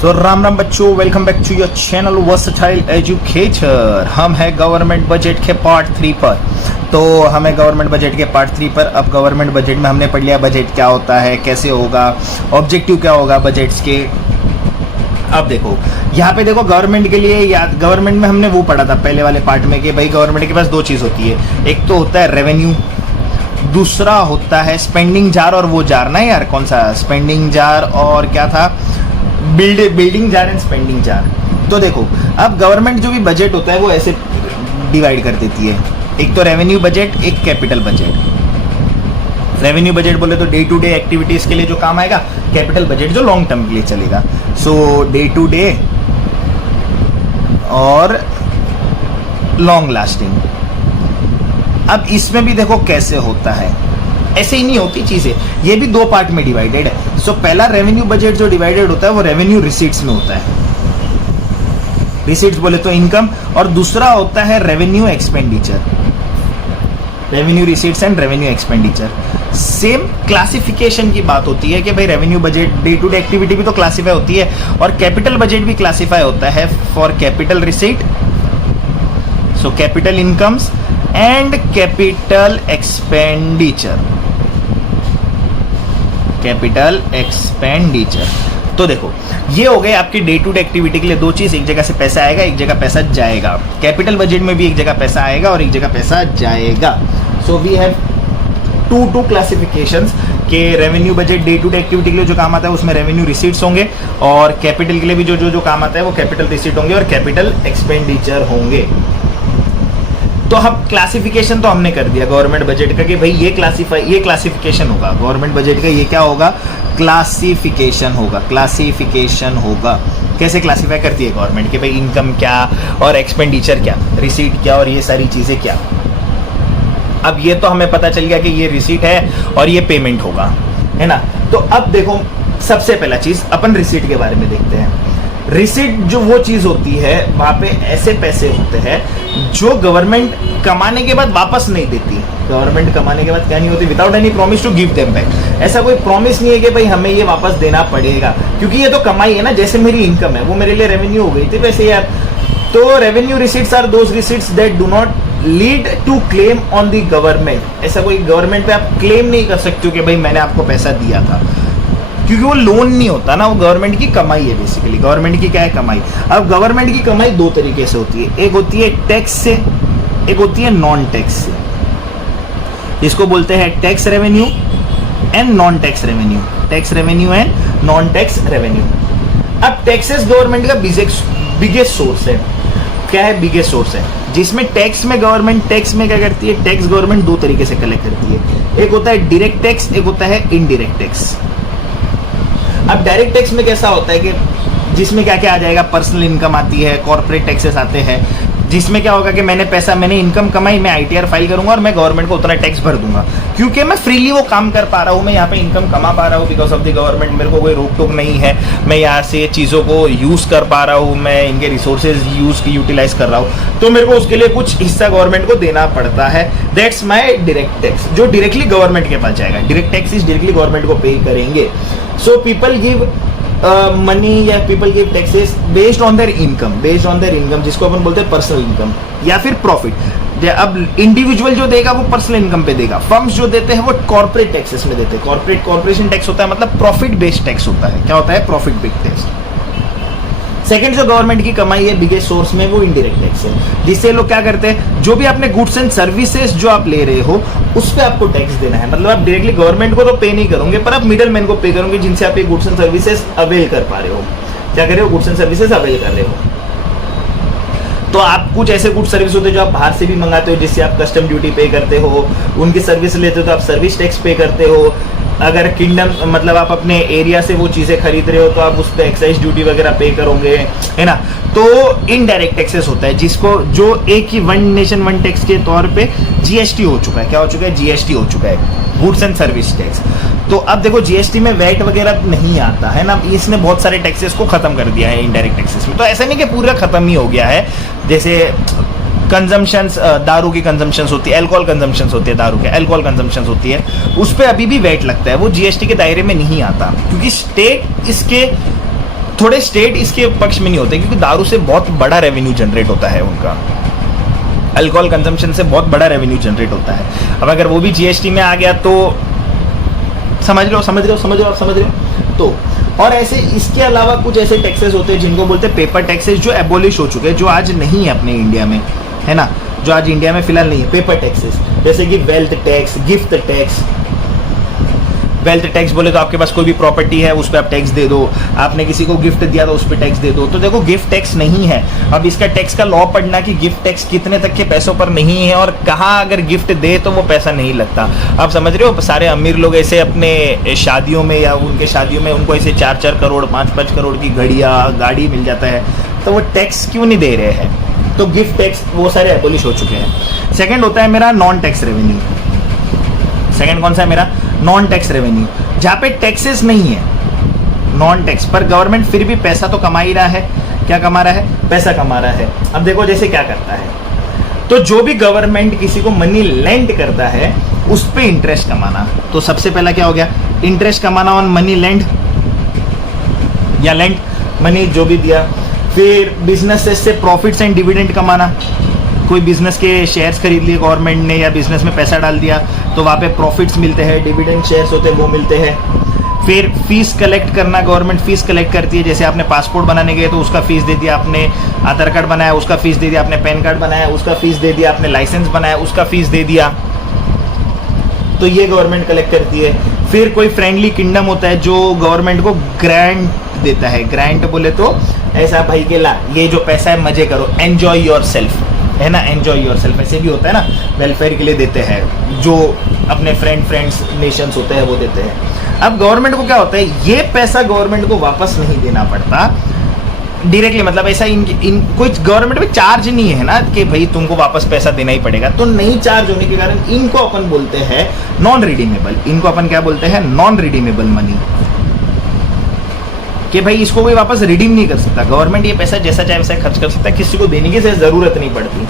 सो राम राम बच्चों, welcome back to your channel versatile educator. हम हैं गवर्नमेंट बजट के पार्ट 3 पर। तो हमें गवर्नमेंट बजट के पार्ट 3 पर अब गवर्नमेंट बजट में हमने पढ़ लिया बजट क्या होता है, कैसे होगा, ऑब्जेक्टिव क्या होगा बजट्स के। अब देखो यहाँ पे देखो गवर्नमेंट के लिए याद, गवर्नमेंट में हमने वो पढ़ा था पहले वाले पार्ट में कि भाई गवर्नमेंट के पास दो चीज़ होती है, एक तो होता है रेवेन्यू, दूसरा होता है स्पेंडिंग जार। और वो जार ना यार, कौन सा स्पेंडिंग जार और क्या था, building jar and spending jar. तो देखो अब गवर्नमेंट जो भी बजट होता है वो ऐसे डिवाइड कर देती है, एक तो रेवेन्यू बजट, एक कैपिटल बजट। रेवेन्यू बजट बोले तो डे टू डे एक्टिविटीज के लिए जो काम आएगा, कैपिटल बजट जो लॉन्ग टर्म के लिए चलेगा। सो डे टू डे और लॉन्ग लास्टिंग। अब इसमें भी देखो कैसे होता है, ऐसे ही नहीं होती चीजें, ये भी दो पार्ट में डिवाइडेड है। सो पहला रेवेन्यू बजट जो डिवाइडेड होता है वो रेवेन्यू रिसीट्स में होता है, रिसीट्स बोले तो इनकम, और दूसरा होता है revenue expenditure, revenue receipts and revenue expenditure. Same classification की बात होती है कि भाई revenue budget day to day activity भी तो क्लासीफाई होती है, और कैपिटल बजट भी क्लासीफाई होता है for capital receipt, so capital incomes and capital expenditure, capital expenditure. तो देखो ये हो गए आपकी डे टू डे एक्टिविटी के लिए दो चीज, एक जगह से पैसा आएगा, एक जगह पैसा जाएगा। कैपिटल बजट में भी एक जगह पैसा आएगा और एक जगह पैसा जाएगा। So we have two classifications के revenue budget day to day activity के लिए जो काम आता है उसमें रेवेन्यू रिसीट्स होंगे, और कैपिटल के लिए भी जो काम आता है वो कैपिटल रिसीट होंगे और कैपिटल एक्सपेंडिचर होंगे। तो हम क्लासिफिकेशन तो हमने कर दिया गवर्नमेंट बजट का कि भाई ये क्लासिफिकेशन होगा गवर्नमेंट बजट का, ये क्या होगा, क्लासिफिकेशन होगा, क्लासिफिकेशन होगा। कैसे क्लासिफाई करती है गवर्नमेंट कि भाई इनकम क्या और एक्सपेंडिचर क्या, रिसीट क्या और ये सारी चीजें क्या। अब ये तो हमें पता चल गया कि ये रिसीट है और ये पेमेंट होगा, है ना। तो अब देखो सबसे पहला चीज अपन रिसीट के बारे में देखते हैं। रिसीट जो वो चीज होती है, वहां पे ऐसे पैसे होते हैं जो गवर्नमेंट कमाने के बाद वापस नहीं देती। गवर्नमेंट कमाने के बाद क्या नहीं होती, without any promise to give them back. ऐसा कोई प्रॉमिस नहीं है कि भाई हमें ये वापस देना पड़ेगा, क्योंकि ये तो कमाई है ना, जैसे मेरी इनकम है वो मेरे लिए रेवेन्यू हो गई थी वैसे यार। तो revenue receipts are those receipts that do not lead to claim on the government. ऐसा कोई गवर्नमेंट पे आप क्लेम नहीं कर सकते हो कि भाई मैंने आपको पैसा दिया था, क्योंकि वो लोन नहीं होता ना, वो गवर्नमेंट की कमाई है बेसिकली। गवर्नमेंट की क्या है, कमाई। अब गवर्नमेंट की कमाई दो तरीके से होती है, एक होती है टैक्स से, एक होती है नॉन टैक्स से। इसको बोलते हैं tax revenue and non tax revenue, tax revenue and non tax revenue. अब टैक्सेस गवर्नमेंट का बिगेस्ट सोर्स है। क्या है बिगेस्ट सोर्स है, जिसमें टैक्स में गवर्नमेंट टैक्स में क्या करती है, टैक्स गवर्नमेंट दो तरीके से कलेक्ट करती है, एक होता है डायरेक्ट टैक्स, एक होता है इनडायरेक्ट टैक्स। अब डायरेक्ट टैक्स में कैसा होता है कि जिसमें क्या क्या आ जाएगा, पर्सनल इनकम आती है, कॉर्पोरेट टैक्सेस आते हैं, जिसमें क्या होगा कि मैंने इनकम कमाई, मैं आईटीआर फाइल करूंगा और मैं गवर्नमेंट को उतना टैक्स भर दूंगा, क्योंकि मैं फ्रीली वो काम कर पा रहा हूँ, मैं यहाँ पे इनकम कमा पा रहा हूँ बिकॉज ऑफ द गवर्नमेंट। मेरे को कोई रोक टोक नहीं है, मैं यहाँ से चीज़ों को यूज़ कर पा रहा हूँ, मैं इनके रिसोर्सेज यूटिलाइज कर रहा हूँ, तो मेरे को उसके लिए कुछ हिस्सा गवर्नमेंट को देना पड़ता है। दैट्स माई डायरेक्ट टैक्स, जो डायरेक्टली गवर्नमेंट के पास जाएगा। डायरेक्ट टैक्सेस डायरेक्टली गवर्नमेंट को पे करेंगे। सो पीपल गिव मनी या people give taxes based on their income, जिसको अपन बोलते हैं पर्सनल इनकम या फिर प्रॉफिट। अब इंडिविजुअल जो देगा वो पर्सनल इनकम पे देगा, फर्म्स जो देते हैं वो कॉर्पोरेट टैक्सेस में देते हैं। कॉर्पोरेशन टैक्स होता है, मतलब प्रॉफिट बेस्ड टैक्स होता है। क्या होता है, प्रॉफिट बेस्ड टैक्स। सेकंड जो गवर्नमेंट की कमाई है बिगेस्ट सोर्स में, वो इनडायरेक्ट टैक्स है, जिससे लोग क्या करते हैं, जो भी आपने गुड्स एंड सर्विसेज जो आप ले रहे हो उस पर आपको टैक्स देना है। मतलब आप डायरेक्टली गवर्नमेंट को तो पे नहीं करोगे, पर आप मिडल मैन को पे करोगे, जिनसे आप ये गुड्स एंड सर्विसेज अवेल कर पा रहे हो। क्या कर रहे हो, गुड्स एंड सर्विसेज अवेल कर रहे हो। तो आप कुछ ऐसे गुड सर्विस होते हैं जो आप बाहर से भी मंगाते हो, जिससे आप कस्टम ड्यूटी पे करते हो, उनकी सर्विस लेते हो तो आप सर्विस टैक्स पे करते हो। अगर किंगडम मतलब आप अपने एरिया से वो चीज़ें खरीद रहे हो तो आप उस पर एक्साइज ड्यूटी वगैरह पे करोगे, है ना। तो इनडायरेक्ट टैक्सेस होता है, जिसको जो एक ही वन नेशन वन टैक्स के तौर पे जीएसटी हो चुका है। क्या हो चुका है, जीएसटी हो चुका है, गुड्स एंड सर्विस टैक्स। तो अब देखो जीएसटी में वैट वगैरह नहीं आता है ना, इसने बहुत सारे टैक्सेस को खत्म कर दिया है इनडायरेक्ट टैक्सेस में। तो ऐसा नहीं कि पूरा खत्म ही हो गया है, जैसे कंजम्पशंस, दारू की कंजम्पशंस होती है, अल्कोहल कंजम्पशंस होती है, दारू के अल्कोहल कंजम्पशंस होती है, उस पर अभी भी वैट लगता है, वो जीएसटी के दायरे में नहीं आता, क्योंकि स्टेट इसके थोड़े स्टेट इसके पक्ष में नहीं होते, क्योंकि दारू से बहुत बड़ा रेवेन्यू जनरेट होता है उनका, अल्कोहल कंजम्पशन से बहुत बड़ा रेवेन्यू जनरेट होता है। अब अगर वो भी जीएसटी में आ गया तो समझ रहे हो तो। और ऐसे इसके अलावा कुछ ऐसे टैक्सेस होते हैं जिनको बोलते हैं पेपर टैक्सेस, जो एबोलिश हो चुके हैं, जो आज नहीं है अपने इंडिया में, है ना, जो आज इंडिया में फिलहाल नहीं है। पेपर टैक्सेस जैसे कि wealth tax, gift tax. Wealth tax बोले तो आपके पास कोई भी प्रॉपर्टी है उस पर आप टैक्स दे दो, आपने किसी को गिफ्ट दिया तो उस पर टैक्स दे दो। तो देखो गिफ्ट टैक्स नहीं है। अब इसका टैक्स का लॉ पढ़ना कि गिफ्ट टैक्स कितने तक के पैसों पर नहीं है और कहाँ अगर गिफ्ट दे तो वो पैसा नहीं लगता। आप समझ रहे हो, सारे अमीर लोग ऐसे अपने शादियों में या उनके शादियों में उनको ऐसे 4-4 करोड़ 5-5 करोड़ की गाड़ी मिल जाता है, तो वो टैक्स क्यों नहीं दे रहे हैं? तो गिफ्ट टैक्स वो सारे एबोलिश हो चुके हैं। सेकेंड होता है मेरा नॉन टैक्स रेवेन्यू। सेकेंड कौन सा है मेरा? नॉन टैक्स रेवेन्यू, जहां पे टैक्सेस नहीं है, नॉन टैक्स पर गवर्नमेंट फिर भी पैसा तो कमा ही रहा है। क्या कमा रहा है? पैसा कमा रहा है। अब देखो जैसे क्या करता है, तो जो भी गवर्नमेंट किसी को मनी लेंड करता है उस पे इंटरेस्ट कमाना। तो सबसे पहला क्या हो गया? इंटरेस्ट कमाना ऑन मनी लेंड या लेंड मनी जो भी दिया। फिर बिजनेसेस से प्रॉफिट्स एंड डिविडेंड कमाना, कोई बिजनेस के शेयर्स खरीद लिए गवर्नमेंट ने या बिजनेस में पैसा डाल दिया तो वहाँ पे प्रॉफिट्स मिलते हैं, डिविडेंड शेयर्स होते हैं वो मिलते हैं। फिर फीस कलेक्ट करना, गवर्नमेंट फीस कलेक्ट करती है, जैसे आपने पासपोर्ट बनाने गए तो उसका फीस दे दिया, आपने आधार कार्ड बनाया उसका फीस दे दिया, आपने पैन कार्ड बनाया उसका फीस दे दिया, आपने लाइसेंस बनाया उसका फीस दे दिया, तो ये गवर्नमेंट कलेक्ट करती है। फिर कोई फ्रेंडली किंगडम होता है जो गवर्नमेंट को ग्रांट देता है। ग्रांट बोले तो ऐसा भाई के ला ये जो पैसा है मजे करो, एंजॉय योर सेल्फ, है ना, एंजॉय योर सेल्फ। ऐसे भी होता है ना, वेलफेयर के लिए देते हैं, जो अपने फ्रेंड्स नेशंस होते हैं वो देते हैं। अब गवर्नमेंट को क्या होता है, ये पैसा गवर्नमेंट को वापस नहीं देना पड़ता डायरेक्टली, मतलब ऐसा इन कोई गवर्नमेंट में चार्ज नहीं है ना कि भाई तुमको वापस पैसा देना ही पड़ेगा। तो नहीं चार्ज होने के कारण इनको अपन बोलते हैं नॉन रिडीमेबल। इनको अपन क्या बोलते हैं? नॉन रिडीमेबल मनी, कि भाई इसको कोई वापस रिडीम नहीं कर सकता। गवर्नमेंट ये पैसा जैसा चाहे वैसा खर्च कर सकता है, किसी को देने की जरूरत नहीं पड़ती।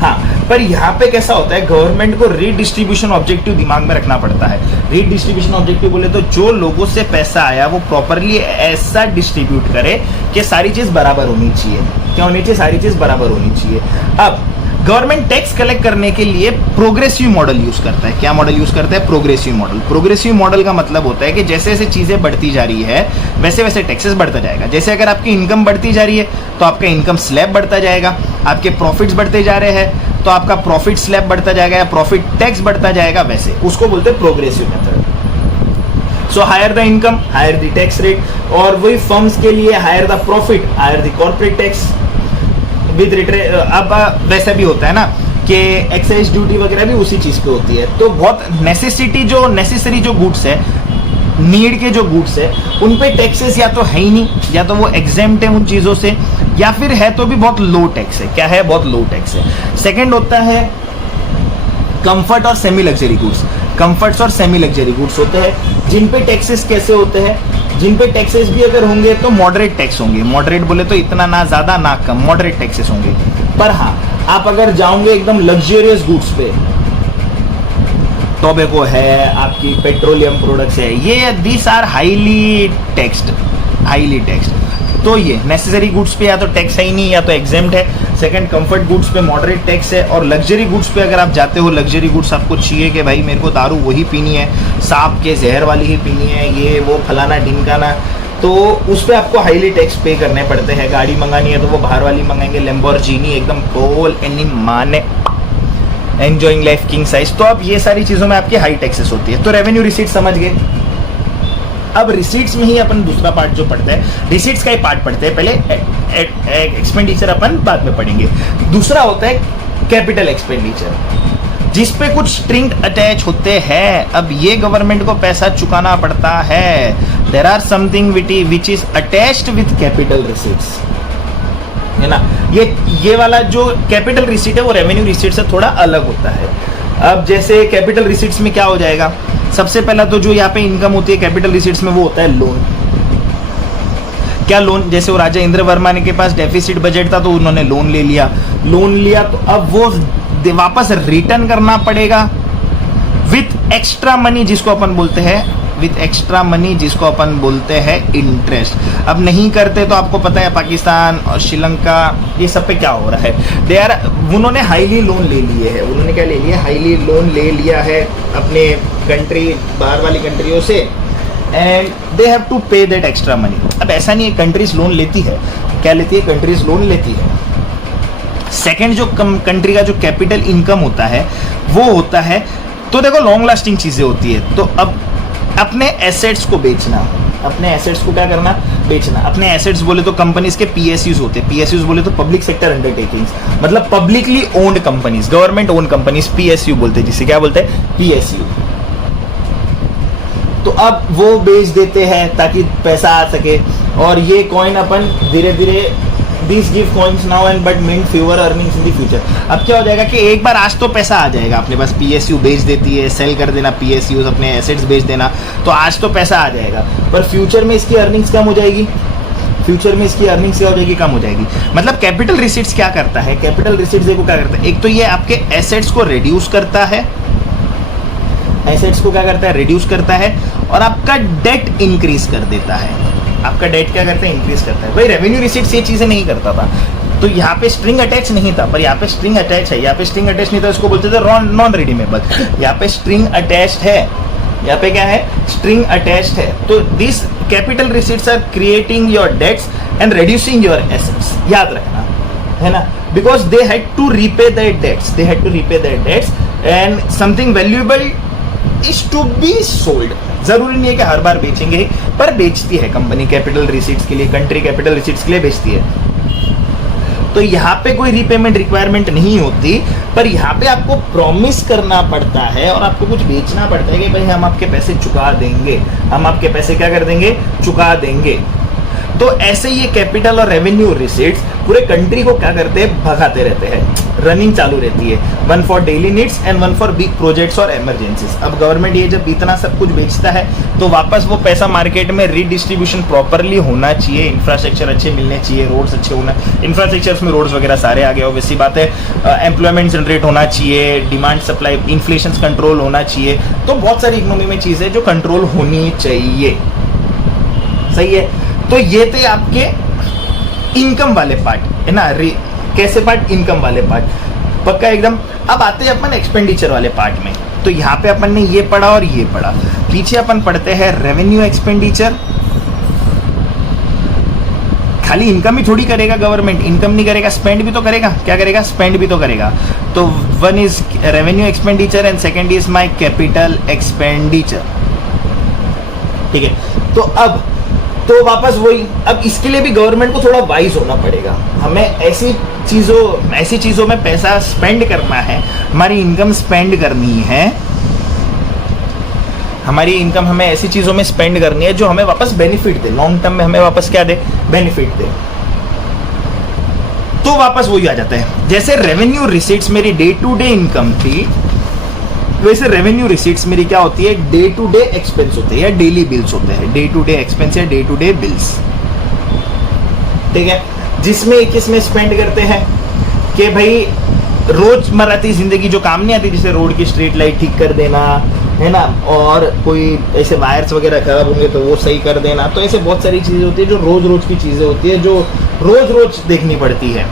हाँ, पर यहाँ पे कैसा होता है, गवर्नमेंट को रीडिस्ट्रीब्यूशन ऑब्जेक्टिव दिमाग में रखना पड़ता है। रीडिस्ट्रीब्यूशन ऑब्जेक्टिव बोले तो जो लोगों से पैसा आया वो प्रॉपरली ऐसा डिस्ट्रीब्यूट करे कि सारी चीज बराबर होनी चाहिए। क्या होनी चाहिए? सारी चीज बराबर होनी चाहिए। अब गवर्नमेंट टैक्स कलेक्ट करने के लिए प्रोग्रेसिव मॉडल यूज करता है। क्या मॉडल यूज करता है? Progressive model. प्रोग्रेसिव मॉडल का मतलब होता है कि जैसे जैसे चीजें बढ़ती जा रही है वैसे वैसे टैक्सेस बढ़ता जाएगा। जैसे अगर आपकी इनकम बढ़ती जा रही है तो आपका इनकम स्लैब बढ़ता जाएगा, आपके प्रॉफिट्स बढ़ते जा रहे हैं तो आपका प्रॉफिट स्लैब बढ़ता जाएगा या प्रॉफिट टैक्स बढ़ता जाएगा, वैसे उसको बोलते हैं progressive method. So higher the income higher the tax rate, और वही फर्म्स के लिए higher the profit higher the corporate tax with return. अब वैसा भी होता है ना कि एक्साइज ड्यूटी वगैरह भी उसी चीज पे होती है। तो बहुत नेसेसरी जो गुड्स है, नीड के जो गुड्स है, उन पे टैक्सेस या तो है ही नहीं, या तो वो एग्जेम्प्ट है उन चीजों से, या फिर है तो भी बहुत लो टैक्स है। क्या है? बहुत लो टैक्स है। सेकंड होता है कंफर्ट और सेमी लग्जरी गुड्स। कंफर्ट्स और सेमी लग्जरी गुड्स होते हैं जिन पे टैक्सेस कैसे होते हैं, जिन पे टैक्सेस भी अगर होंगे तो मॉडरेट टैक्स होंगे। मॉडरेट बोले तो इतना ना ज्यादा ना कम, मॉडरेट टैक्सेस होंगे। पर हाँ, आप अगर जाओगे एकदम लग्जरियस गुड्स पे, टोबैको है, आपकी पेट्रोलियम प्रोडक्ट्स है, ये दीस आर हाईली टैक्स्ड। तो ये नेसेसरी गुड्स पे या तो टैक्स है ही नहीं या तो एग्जेम्प्ट है। सेकंड, कंफर्ट गुड्स पे मॉडरेट टैक्स है। और लग्जरी गुड्स पे अगर आप जाते हो, लग्जरी गुड्स आपको चाहिए कि भाई मेरे को दारू वही पीनी है, सांप के जहर वाली ही पीनी है, ये वो फलाना ढिमकाना, तो उस पर आपको हाईली टैक्स पे करने पड़ते हैं। गाड़ी मंगानी है तो वो बाहर वाली मंगाएंगे, लैम्बोर्गिनी एकदम कोल एनी माने, एंजॉइंग लाइफ किंग साइज। तो अब ये सारी चीजों में आपकी हाई टैक्सेस होती है। तो रेवेन्यू रिसीट समझ गए। अब रिसीट्स में ही अपन दूसरा पार्ट जो पढ़ते हैं, रिसीट्स का ही पार्ट पढ़ते हैं, पहले एक्सपेंडिचर अपन बाद में पढ़ेंगे। दूसरा होता है कैपिटल एक्सपेंडिचर, जिस पे कुछ स्ट्रिंग अटैच होते हैं। अब ये गवर्नमेंट को पैसा चुकाना पड़ता है। There are something which is attached with capital receipts, है ना। ये वाला जो कैपिटल रिसीट है वो रेवेन्यू रिसीट से थोड़ा अलग होता है। अब जैसे कैपिटल रिसीट्स में क्या हो जाएगा, सबसे पहला तो जो यहाँ पे इनकम होती है कैपिटल रिसीट्स में वो होता है लोन। क्या लोन? जैसे वो राजा इंद्र वर्मा के पास डेफिसिट बजट था तो उन्होंने लोन लिया तो अब वो वापस रिटर्न करना पड़ेगा विथ एक्स्ट्रा मनी, जिसको अपन बोलते हैं विथ एक्स्ट्रा मनी, जिसको अपन बोलते हैं इंटरेस्ट। अब नहीं करते तो आपको पता है पाकिस्तान और श्रीलंका ये सब पे क्या हो रहा है। दे आर, उन्होंने हाईली लोन ले लिए है। उन्होंने क्या ले लिया, हाईली लोन ले लिया है अपने कंट्री, बाहर वाली कंट्रियों से, एंड दे हैव टू पे दैट एक्स्ट्रा मनी। अब ऐसा नहीं है, कंट्रीज लोन लेती है, क्या लेती है, कंट्रीज लोन लेती है। सेकेंड, जो कंट्री का जो कैपिटल इनकम होता है वो होता है, तो देखो लॉन्ग लास्टिंग चीजें होती है। तो अब अपने एसेट्स को बेचना, अपने एसेट्स को क्या करना, बेचना। अपने एसेट्स बोले तो कंपनीज के पीएसयूज होते हैं, पीएसयूज बोले तो पब्लिक सेक्टर अंडरटेकिंग्स, मतलब publicly owned companies, government owned companies, PSU बोलते हैं जिसे, क्या बोलते हैं, पीएसयू। तो अब वो बेच देते हैं ताकि पैसा आ सके, और ये कॉइन अपन धीरे धीरे, These give coins now and but mean fewer earnings in the future। अब क्या हो जाएगा कि एक बार आज तो पैसा आ जाएगा अपने पास, पीएसयू बेच देती है, सेल कर देना पीएसयू, अपने एसेट्स बेच देना, तो आज तो पैसा आ जाएगा, पर फ्यूचर में इसकी अर्निंग्स कम हो जाएगी, फ्यूचर में इसकी अर्निंग्स क्या हो जाएगी, कम हो जाएगी। मतलब कैपिटल रिसीट्स क्या करता है, कैपिटल रिसीट्स देखो क्या करता है, एक तो ये आपके एसेट्स को रिड्यूस करता है, एसेट्स को क्या करता है, रिड्यूस करता है, और आपका डेट इंक्रीज कर देता है। आपका डेट क्या करता है, इंक्रीज करता है। भाई रेवेन्यू रिसीट्स ये चीजें नहीं करता था, तो यहाँ पे स्ट्रिंग अटैच नहीं था, पर यहाँ पे स्ट्रिंग अटैच है। यहाँ पे स्ट्रिंग अटैच नहीं था, इसको बोलते थे नॉन रिडीमेबल। यहाँ पे स्ट्रिंग अटैच्ड है, यहाँ पे क्या है, स्ट्रिंग अटैच्ड है। तो this capital receipts are creating your debts and reducing your assets, याद रखना है ना, because they had to repay their debts, they had to repay their debts, and something valuable is to be sold. जरूरी नहीं है कि हर बार बेचेंगे, पर बेचती है कंपनी कैपिटल रिसीट्स के लिए, कंट्री कैपिटल रिसीट्स के लिए बेचती है। तो यहाँ पे कोई रीपेमेंट रिक्वायरमेंट नहीं होती, पर यहाँ पे आपको प्रॉमिस करना पड़ता है और आपको कुछ बेचना पड़ता है कि भाई हम आपके पैसे चुका देंगे, हम आपके पैसे क्या कर देंगे, चुका देंगे। तो ऐसे ये कैपिटल और रेवेन्यू रिसीट्स पूरे कंट्री को क्या करते हैं, भगाते रहते हैं, रनिंग चालू रहती है, one for daily needs and one for big projects और इमरजेंसीज। अब गवर्नमेंट ये जब इतना सब कुछ बेचता है तो वापस वो पैसा मार्केट में रीडिस्ट्रीब्यूशन प्रॉपरली होना चाहिए, इंफ्रास्ट्रक्चर अच्छे मिलने चाहिए, रोड्स अच्छे होना, इंफ्रास्ट्रक्चर्स में रोड्स वगैरह सारे आ गए, ऑब्वियसली बात है, एम्प्लॉयमेंट जनरेट होना चाहिए, डिमांड सप्लाई, इन्फ्लेशन कंट्रोल होना चाहिए। तो बहुत सारी इकोनॉमी में चीजें जो कंट्रोल होनी चाहिए, सही है। तो ये थे आपके इनकम वाले पार्ट, है ना, कैसे पार्ट, इनकम वाले पार्ट, पक्का एकदम। अब आते हैं अपन एक्सपेंडिचर वाले पार्ट में। तो यहाँ पे अपन ने ये पढ़ा और ये पढ़ा, पीछे अपन पढ़ते हैं रेवेन्यू एक्सपेंडिचर। खाली इनकम ही थोड़ी करेगा गवर्नमेंट, इनकम नहीं करेगा, स्पेंड भी तो करेगा, क्या करेगा, स्पेंड भी तो करेगा। तो one is revenue expenditure and second is my capital expenditure, ठीक है। तो अब तो वापस वही, अब इसके लिए भी गवर्नमेंट को थोड़ा वाइज होना पड़ेगा। हमें ऐसी चीजों में पैसा स्पेंड करना है, हमारी इनकम स्पेंड करनी है, हमारी इनकम हमें ऐसी चीजों में स्पेंड करनी है जो हमें वापस बेनिफिट दे, लॉन्ग टर्म में हमें वापस क्या दे, बेनिफिट दे। तो वापस वही आ जाता है, जैसे रेवेन्यू रिसीट्स मेरी डे टू डे इनकम थी, वैसे रेवेन्यू रिसीट्स मेरी क्या होती है, डे टू डे एक्सपेंस होते हैं या डेली बिल्स होते हैं, डे टू डे एक्सपेंस या डे टू डे बिल्स, ठीक है। जिसमें किसमें स्पेंड करते हैं कि भाई रोजमर्रा की जिंदगी जो काम नहीं आती, जैसे रोड की स्ट्रीट लाइट ठीक कर देना, है ना, और कोई ऐसे वायर्स वगैरह खराब होंगे तो वो सही कर देना। तो ऐसे बहुत सारी चीजें होती है जो रोज रोज की चीजें होती है, जो रोज रोज देखनी पड़ती है,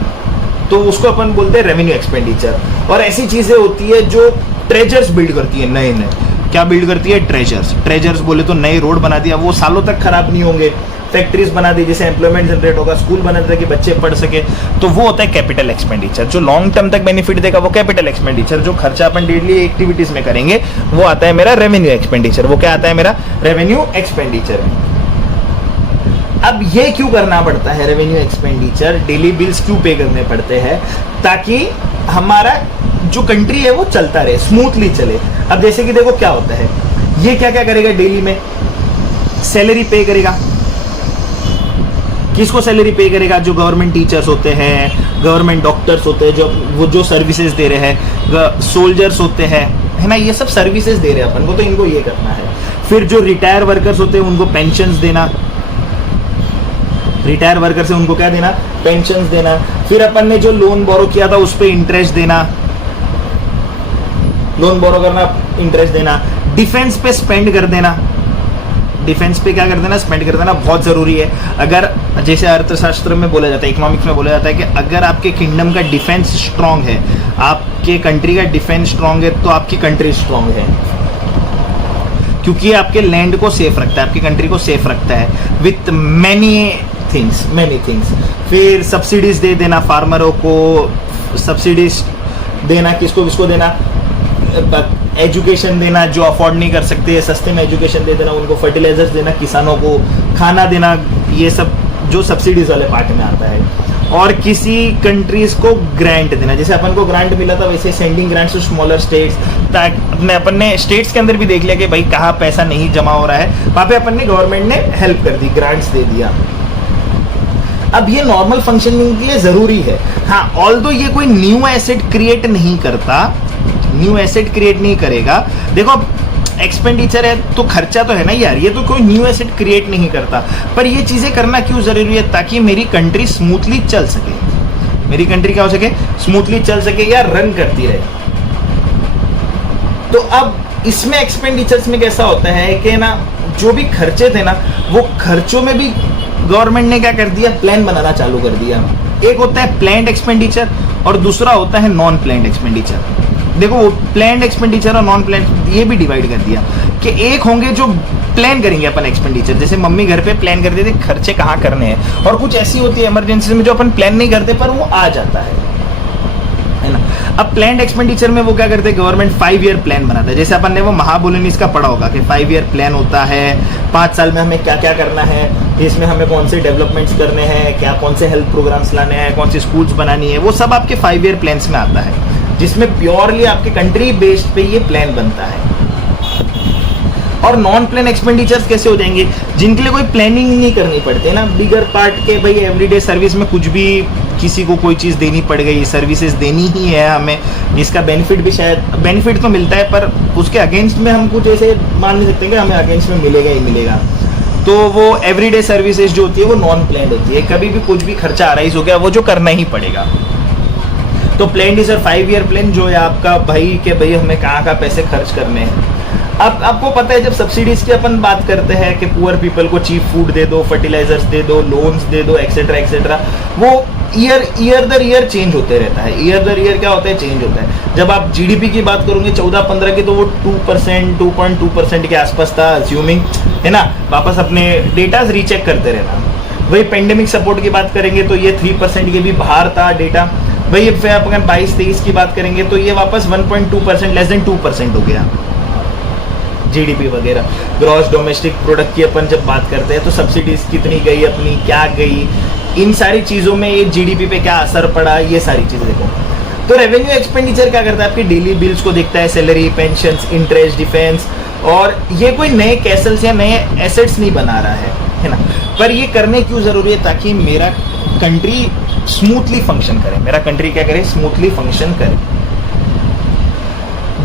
तो उसको अपन बोलते हैं रेवेन्यू एक्सपेंडिचर। और ऐसी चीजें होती है जो ट्रेजर्स बिल्ड करती है, नए नए, क्या बिल्ड करती है, ट्रेजर्स। ट्रेजर्स बोले तो नए रोड बना दिया, वो सालों तक खराब नहीं होंगे, फैक्ट्रीज बना दी जिससे एम्प्लॉयमेंट जनरेट होगा, स्कूल बना दिया कि बच्चे पढ़ सके, तो वो होता है कैपिटल एक्सपेंडिचर। जो लॉन्ग टर्म तक बेनिफिट देगा वो कैपिटल एक्सपेंडिचर, जो खर्चा अपन डेली एक्टिविटीज में करेंगे वो आता है मेरा रेवेन्यू एक्सपेंडिचर। वो क्या आता है मेरा, रेवेन्यू एक्सपेंडिचर में। अब ये क्यों करना पड़ता है रेवेन्यू एक्सपेंडिचर, डेली बिल्स क्यों पे करने पड़ते हैं, ताकि हमारा जो कंट्री है वो चलता रहे, स्मूथली चले। अब जैसे कि देखो क्या होता है, ये क्या क्या करेगा डेली में, सैलरी पे करेगा, किसको सैलरी पे करेगा, जो गवर्नमेंट टीचर्स होते हैं, गवर्नमेंट डॉक्टर्स होते हैं, जो वो जो सर्विसेज दे रहे हैं, सोल्जर्स होते हैं, है ना, ये सब सर्विसेज दे रहे हैं अपन को, तो इनको ये करना है। फिर जो रिटायर वर्कर्स होते हैं उनको पेंशन्स देना, रिटायर वर्कर से उनको क्या देना, पेंशन्स देना। फिर अपन ने जो लोन बोरो किया था उस पर इंटरेस्ट देना, लोन बोरो करना, इंटरेस्ट देना। डिफेंस पे स्पेंड कर देना, डिफेंस पे क्या कर देना, स्पेंड कर देना बहुत ज़रूरी है। अगर जैसे अर्थशास्त्र में बोला जाता है, इकोनॉमिक्स में बोला जाता है कि अगर आपके किंगडम का डिफेंस स्ट्रांग है, आपके कंट्री का डिफेंस स्ट्रांग है, तो आपकी कंट्री स्ट्रांग है, क्योंकि ये आपके लैंड को सेफ रखता है, आपकी कंट्री को सेफ रखता है विथ मैनी थिंग्स। फिर सब्सिडीज दे देना फार्मरों को, सब्सिडीज देना किसको किसको देना, एजुकेशन देना जो अफोर्ड नहीं कर सकते, सस्ते में एजुकेशन दे देना उनको, फर्टिलाइजर्स देना किसानों को, खाना देना, ये सब जो सब्सिडीज वाले पार्ट में आता है। और किसी कंट्रीज को ग्रांट देना, जैसे अपन को ग्रांट मिला था वैसे sending grants to smaller states, ताकि अपन ने स्टेट्स के अंदर भी देख लिया कि भाई कहाँ पैसा नहीं जमा हो रहा है, वहाँ पे अपन ने गवर्नमेंट ने हेल्प कर दी, ग्रांट्स दे दिया। अब ये नॉर्मल फंक्शनिंग के लिए जरूरी है। हाँ, ऑल्दो ये कोई न्यू एसेट क्रिएट नहीं करता, न्यू एसेट क्रिएट नहीं करेगा। देखो एक्सपेंडिचर है तो खर्चा तो है ना यार, ये तो कोई न्यू एसेट क्रिएट नहीं करता, पर ये चीजें करना क्यों जरूरी है, ताकि मेरी कंट्री स्मूथली चल सके, मेरी कंट्री क्या हो सके, स्मूथली चल सके या रन करती रहे। तो अब इसमें एक्सपेंडिचर्स में कैसा होता है कि ना, जो भी खर्चे थे ना, वो खर्चों में भी गवर्नमेंट ने क्या कर दिया, प्लान बनाना चालू कर दिया। एक होता है प्लान्ड एक्सपेंडिचर और दूसरा होता है नॉन प्लान्ड एक्सपेंडिचर। देखो वो प्लान्ड एक्सपेंडिचर और नॉन प्लान्ड ये भी डिवाइड कर दिया कि एक होंगे जो प्लान करेंगे अपन एक्सपेंडिचर, जैसे मम्मी घर पे प्लान कर देते खर्चे कहाँ करने हैं, और कुछ ऐसी होती है इमरजेंसी में जो अपन प्लान नहीं करते पर वो आ जाता है ना। अब प्लान्ड एक्सपेंडिचर में वो क्या करते हैं, गवर्नमेंट 5 ईयर प्लान बनाता है। जैसे अपन ने वो महाबोलिनीस का पढ़ा होगा कि 5 ईयर प्लान होता है, 5 साल में हमें क्या क्या करना है, इसमें हमें कौन से डेवलपमेंट्स करने हैं, क्या कौन से हेल्थ प्रोग्राम्स लाने हैं, कौन सी स्कूल्स बनानी है, वो सब आपके 5 ईयर प्लान्स में आता है, जिसमें प्योरली आपके कंट्री बेस्ड पे ये प्लान बनता है। और नॉन प्लान एक्सपेंडिचर्स कैसे हो जाएंगे, जिनके लिए कोई प्लानिंग नहीं करनी पड़ती है ना, बिगर पार्ट के भाई एवरीडे सर्विस में कुछ भी किसी को कोई चीज़ देनी पड़ गई, सर्विसेज देनी ही है हमें, इसका बेनिफिट भी शायद बेनिफिट तो मिलता है पर उसके अगेंस्ट में हम कुछ ऐसे मान नहीं सकते कि हमें अगेंस्ट में मिलेगा ही मिलेगा। तो वो एवरीडे सर्विसेज जो होती है वो नॉन प्लान्ड होती है, कभी भी कुछ भी खर्चा अराइज हो गया वो जो करना ही पड़ेगा। तो प्लान्ड इज 5 ईयर प्लान जो है आपका भाई के भाई हमें कहाँ पैसे खर्च करने हैं। अब आपको पता है जब सब्सिडीज की अपन बात करते हैं कि पुअर पीपल को चीप फूड दे दो, फर्टिलाइजर्स दे दो, लोन्स दे दो, एक्सेट्रा एक्सेट्रा, वो ईयर दर ईयर चेंज होते रहता है। ईयर दर ईयर क्या होता है, चेंज होता है। जब आप जीडीपी की बात करोगे 14-15 की तो वो 2%, 2.2% के आसपास था अज्यूमिंग, है ना। वापस अपने डेटा रीचेक करते रहना। वही पेंडेमिक सपोर्ट की बात करेंगे तो ये 3% के भी बाहर था डेटा। वही फिर आप अगर 22-23 की बात करेंगे तो ये वापस 1.2%, लेस देन 2% हो गया जीडीपी वगैरह। ग्रॉस डोमेस्टिक प्रोडक्ट की अपन जब बात करते हैं तो सब्सिडीज कितनी गई अपनी, क्या गई, इन सारी चीज़ों में ये जीडीपी पे क्या असर पड़ा, ये सारी चीज़ें देखो। तो रेवेन्यू एक्सपेंडिचर क्या करता है, आपकी डेली बिल्स को देखता है, सैलरी, पेंशन, इंटरेस्ट, डिफेंस, और ये कोई नए कैसल्स या नए एसेट्स नहीं बना रहा है ना। पर ये करने क्यों जरूरी है, ताकि मेरा कंट्री स्मूथली फंक्शन करे, मेरा कंट्री क्या करे, स्मूथली फंक्शन करे।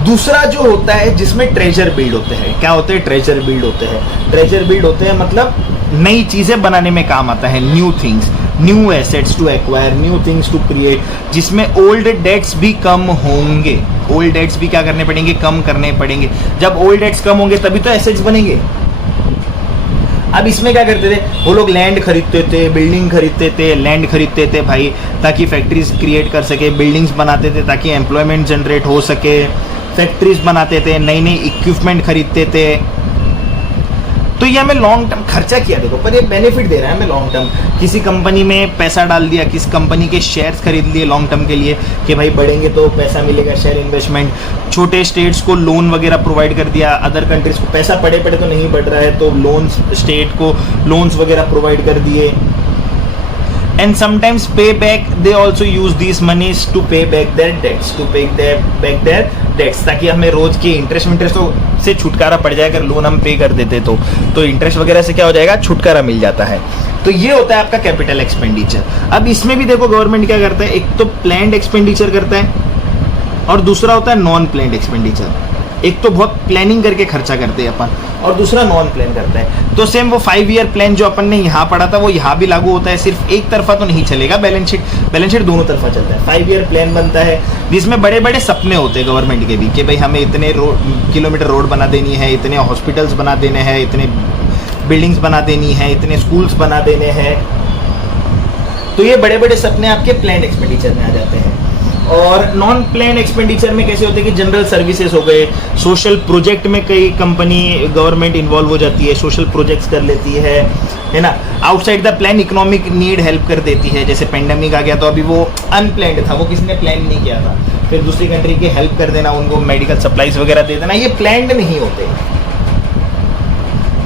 दूसरा जो होता है जिसमें ट्रेजर बिल्ड होते हैं, क्या होते हैं, ट्रेजर बिल्ड होते हैं। ट्रेजर बिल्ड होते हैं मतलब नई चीजें बनाने में काम आता है, new things, new assets to acquire, new things to create, जिसमें ओल्ड डेट्स भी कम होंगे। ओल्ड डेट्स भी क्या करने पड़ेंगे, कम करने पड़ेंगे। जब ओल्ड डेट्स कम होंगे तभी तो एसेट्स बनेंगे। अब इसमें क्या करते थे वो लोग, लैंड खरीदते थे, बिल्डिंग खरीदते थे, लैंड खरीदते थे भाई ताकि फैक्ट्रीज क्रिएट कर सके, बिल्डिंग्स बनाते थे ताकि एम्प्लॉयमेंट जनरेट हो सके, फैक्ट्रीज बनाते थे, नई नई इक्विपमेंट खरीदते थे। तो ये हमें लॉन्ग टर्म खर्चा किया देखो, पर ये बेनिफिट दे रहा है हमें लॉन्ग टर्म। किसी कंपनी में पैसा डाल दिया, किसी कंपनी के शेयर्स खरीद लिए लॉन्ग टर्म के लिए कि भाई बढ़ेंगे तो पैसा मिलेगा, शेयर इन्वेस्टमेंट। छोटे स्टेट्स को लोन वगैरह प्रोवाइड कर दिया, अदर कंट्रीज को पैसा पड़े तो नहीं बढ़ रहा है तो लोन्स, स्टेट को लोन्स वगैरह प्रोवाइड कर दिए। And sometimes pay back, they also use these monies to pay back their debts, ताकि हमें रोज के इंटरेस्ट से छुटकारा पड़ जाए। अगर लोन हम पे कर देते तो इंटरेस्ट वगैरह से क्या हो जाएगा, छुटकारा मिल जाता है। तो ये होता है आपका कैपिटल एक्सपेंडिचर। अब इसमें भी देखो गवर्नमेंट क्या करता है, एक तो प्लान्ड एक्सपेंडिचर करता है और दूसरा होता है नॉन प्लान्ड एक्सपेंडिचर। एक तो बहुत प्लानिंग करके खर्चा करते हैं अपन और दूसरा नॉन प्लान करता है। तो सेम वो 5 ईयर प्लान जो अपन ने यहाँ पढ़ा था वो यहाँ भी लागू होता है, सिर्फ एक तरफा तो नहीं चलेगा, बैलेंस शीट दोनों तरफा चलता है। 5 ईयर प्लान बनता है जिसमें बड़े बड़े सपने होते हैं गवर्नमेंट के भी कि भाई हमें इतने किलोमीटर रोड बना देनी है, इतने हॉस्पिटल्स बना देने हैं, इतने बिल्डिंग्स बना देनी है, इतने स्कूल्स बना देने हैं। तो ये बड़े बड़े सपने आपके प्लान्ड एक्सपेंडिचर में आ जाते हैं। और नॉन प्लान एक्सपेंडिचर में कैसे होते हैं कि जनरल सर्विसेज हो गए, सोशल प्रोजेक्ट में कई कंपनी गवर्नमेंट इन्वॉल्व हो जाती है, सोशल प्रोजेक्ट्स कर लेती है ना। Outside the plan economic need help कर देती है, जैसे पेंडेमिक आ गया तो अभी वो अनप्लान्ड था, वो किसी ने प्लान नहीं किया था, फिर दूसरी कंट्री की हेल्प कर देना, उनको मेडिकल सप्लाईज वगैरह दे देना, ये प्लान्ड नहीं होते,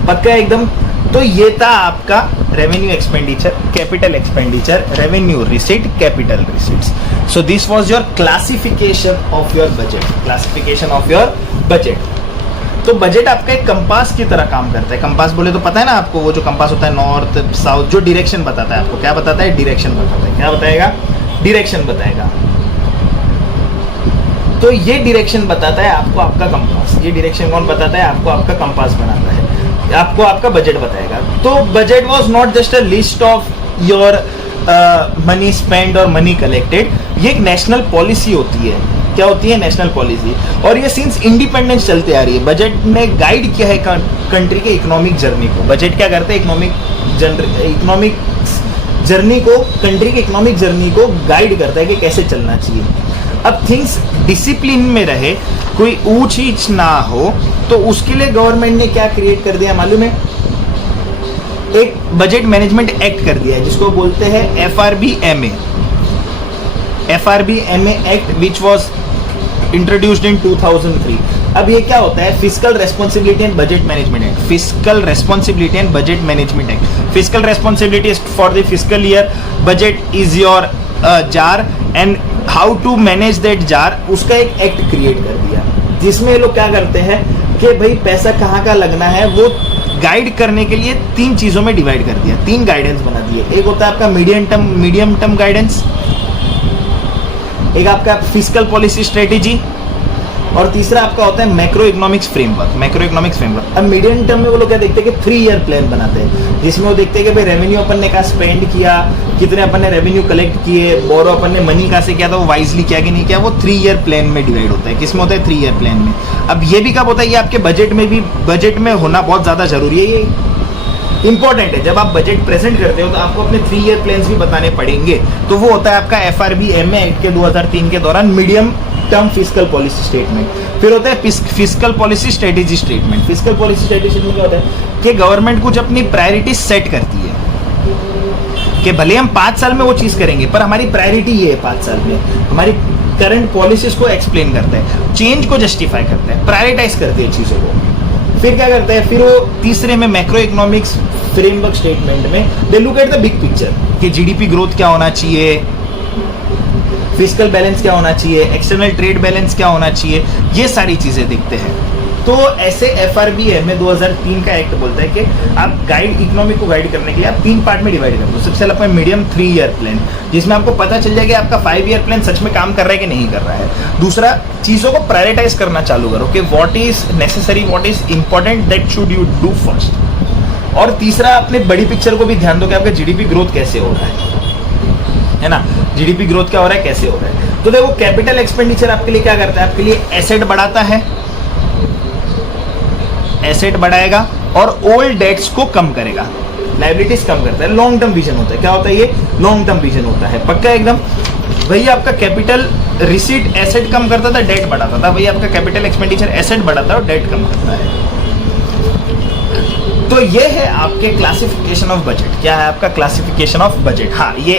पक्का एकदम। तो ये था आपका revenue expenditure, capital expenditure, revenue receipt, capital receipts. So this was your classification of your budget, classification of your budget. तो बजट आपका एक कंपास की तरह काम करता है। कंपास बोले तो पता है ना आपको, वो जो कंपास होता है नॉर्थ साउथ, जो डायरेक्शन बताता है आपको, क्या बताता है? डायरेक्शन बताता है। क्या बताएगा? डायरेक्शन बताएगा। तो ये डायरेक्शन बताता है आपको आपका कंपास। ये डायरेक्शन कौन बताता है? आपको आपका कंपास बनाता है, आपको आपका बजट बताएगा। तो budget was not just a list of your money spend और मनी कलेक्टेड, ये एक नेशनल पॉलिसी होती है। क्या होती है? National policy. और ये सिंस इंडिपेंडेंस चलते आ रही है। बजट ने गाइड किया है कंट्री के इकोनॉमिक जर्नी को। बजट क्या करते हैं? इकोनॉमिक जर्नी को, कंट्री के इकोनॉमिक जर्नी को गाइड करता है कि कैसे चलना चाहिए। अब थिंग्स डिसिप्लिन में रहे, कोई ऊंच नीच ना हो, तो उसके लिए गवर्नमेंट ने क्या क्रिएट कर दिया मालूम है? एक बजट मैनेजमेंट एक्ट कर दिया है, जिसको बोलते हैं FRBMA, FRBMA act, which was introduced in 2003। अब ये क्या होता है? Fiscal responsibility and budget management act. Fiscal responsibility and budget management act. Fiscal responsibility is for the fiscal year, budget is your jar and how to manage that jar, उसका एक act create कर दिया, जिसमें लोग क्या करते हैं कि भाई पैसा कहाँ का लगना है वो गाइड करने के लिए 3 चीजों में डिवाइड कर दिया, 3 गाइडेंस बना दिए। एक होता है आपका मीडियम टर्म गाइडेंस, एक आपका फिस्कल पॉलिसी स्ट्रेटेजी, और तीसरा आपका होता है macro economics framework. Macro economics framework. अब मीडियम टर्म में वो लोग क्या देखते हैं कि 3 ईयर प्लान बनाते हैं, जिसमें वो देखते हैं कि भाई रेवेन्यू अपन ने कहाँ स्पेंड किया, कितने अपन ने रेवेन्यू कलेक्ट किए, बोरो अपन ने मनी कहाँ से किया था, वो वाइजली किया कि नहीं किया, वो 3 ईयर प्लान में डिवाइड होता है। किसमें होता है? 3 ईयर प्लान में। अब ये भी कब होता है? ये आपके बजट में भी, बजट में होना बहुत ज्यादा जरूरी है, ये इंपॉर्टेंट है। जब आप बजट प्रेजेंट करते हो तो आपको अपने 3 ईयर प्लान्स भी बताने पड़ेंगे। तो वो होता है आपका FRBMA एक्ट के 2003 के दौरान medium term fiscal policy statement. फिर होता है fiscal policy strategy statement. Fiscal policy strategy statement क्या होता है कि गवर्नमेंट कुछ अपनी प्रायोरिटी सेट करती है कि भले हम 5 साल में वो चीज करेंगे, पर हमारी प्रायोरिटी ये है 5 साल में, हमारी करंट पॉलिसीज को एक्सप्लेन करता है, चेंज को जस्टिफाई करता है, प्रायोरिटाइज करते हैं चीजों को। फिर क्या करता है? फिर वो तीसरे में मैक्रो इकोनॉमिक्स फ्रेमवर्क स्टेटमेंट में they look at the big picture कि जीडीपी ग्रोथ क्या होना चाहिए, फिस्कल बैलेंस क्या होना चाहिए, एक्सटर्नल ट्रेड बैलेंस क्या होना चाहिए, ये सारी चीजें देखते हैं। तो ऐसे FRBMA 2003 का एक्ट बोलता है कि आप गाइड, इकोनॉमी को गाइड करने के लिए आप 3 पार्ट में डिवाइड कर दो। सबसे पहले आपका मीडियम 3 ईयर प्लान, जिसमें आपको पता चल जाए कि आपका 5 ईयर प्लान सच में काम कर रहा है कि नहीं कर रहा है। दूसरा, चीजों को प्रायोरिटाइज करना चालू करो कि what is necessary, what is important, that should you do first. और तीसरा, अपने बड़ी पिक्चर को भी ध्यान दो कि आपका जीडीपी ग्रोथ कैसे हो रहा है ना, जीडीपी ग्रोथ क्या हो रहा है, कैसे हो रहा है। तो देखो, कैपिटल एक्सपेंडिचर आपके लिए क्या करता है? आपके लिए एसेट बढ़ाता है, एसेट बढ़ाएगा और ओल्ड डेट्स को कम करेगा, लायबिलिटीज कम करता है। लॉन्ग टर्म विजन होता है। क्या होता है ये? लॉन्ग टर्म विजन होता है, पक्का एकदम। वही आपका कैपिटल रिसीट एसेट कम करता था, डेट बढ़ाता था। वही आपका कैपिटल एक्सपेंडिचर एसेट बढ़ाता है और डेट कम करता है। तो ये है आपके क्लासिफिकेशन ऑफ बजट। क्या है आपका क्लासिफिकेशन ऑफ बजट? हाँ, ये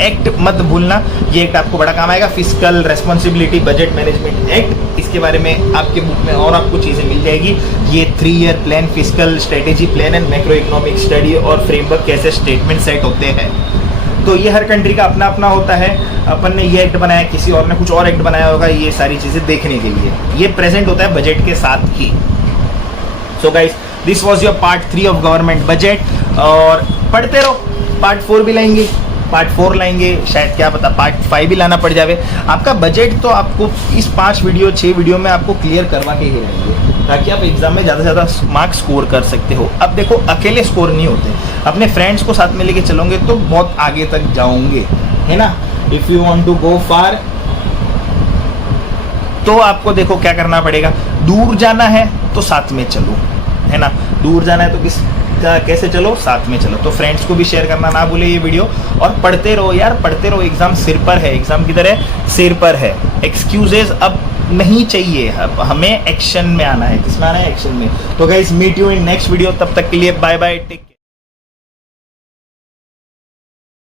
एक्ट मत भूलना, ये एक्ट आपको बड़ा काम आएगा। Fiscal responsibility budget management act, इसके बारे में आपके बुक में और आपको चीजें मिल जाएगी। ये 3 year plan, fiscal strategy plan and macro economic study और फ्रेमवर्क, कैसे स्टेटमेंट सेट होते हैं। तो ये हर कंट्री का अपना अपना होता है। अपन ने ये एक्ट बनाया, किसी और ने कुछ और एक्ट बनाया होगा, ये सारी चीजें देखने के लिए ये प्रेजेंट होता है बजट के साथ ही। So guys, this was your part 3 of government budget. और पढ़ते रहो, पार्ट 4 भी लाएंगे, पार्ट 4 लाएंगे, शायद क्या पता पार्ट 5 भी लाना पड़ जावे। आपका बजट तो आपको इस 5 वीडियो 6 वीडियो में आपको क्लियर करवा के ही रहेंगे, ताकि आप एग्जाम में ज़्यादा से ज़्यादा मार्क्स स्कोर कर सकते हो। अब देखो, अकेले स्कोर नहीं होते, अपने फ्रेंड्स को साथ में लेके चलोगे तो बहुत आगे तक जाओगे, है ना। If you want to go far, तो आपको देखो क्या करना पड़ेगा। दूर जाना है तो साथ में चलो, है ना। दूर जाना है तो कहा कैसे चलो, साथ में चलो। तो फ्रेंड्स को भी शेयर करना ना भूले ये वीडियो, और पढ़ते रहो यार, पढ़ते रहो। एग्जाम सिर पर है, एग्जाम किधर है, सिर पर है। एक्सक्यूजेज अब नहीं चाहिए, अब हमें एक्शन में आना है। किसमें आना है, एक्शन में। तो guys meet you in next video, तब तक के लिए बाय बाय, टेक केयर।